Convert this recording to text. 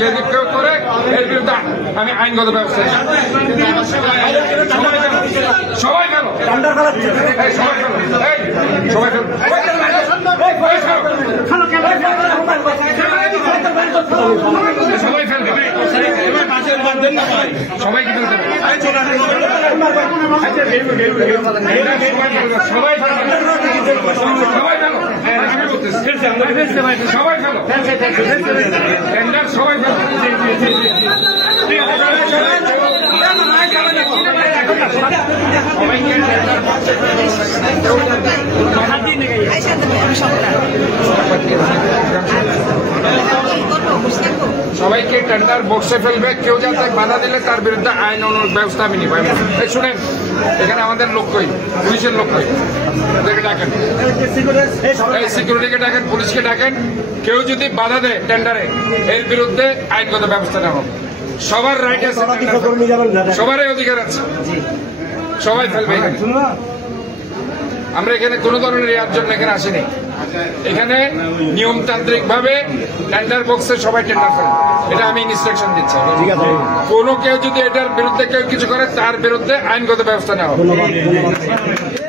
যদি কেউ করে এর বিরুদ্ধে আমি আইনগত ব্যবস্থা সবাই গেল সবাই গেল সবাই ফেলবে সবাইকে ফেলতে সবাই সবাই গেল সবাই গেল টেন্ডার সবাই গেল সবাইকে টেন্ডার বক্সে ফেলবে কেউ যাতে বাধা দিলে তার বিরুদ্ধে আইন ব্যবস্থা আমি নিব। শুনেন এখানে আমাদের লোকই পুলিশের লোকই ডাকেন এই সিকিউরিটিকে ডাকেন পুলিশকে ডাকেন কেউ যদি বাধা দেয় টেন্ডারে এর বিরুদ্ধে আইনগত ব্যবস্থা নেওয়া হবে। সবার রাইট আছে সবারই অধিকার আছে সবাই ফেলবে এখানে আমরা এখানে কোন ধরনের ইয়ার জন্য এখানে আসিনি এখানে নিয়মতান্ত্রিক ভাবে টেন্ডার বক্সে সবাই টেন্ডার ফেলবে এটা আমি ইনস্ট্রাকশন দিচ্ছি কোনো কেউ যদি এটার বিরুদ্ধে কেউ কিছু করে তার বিরুদ্ধে আইনগত ব্যবস্থা নেওয়া হবে।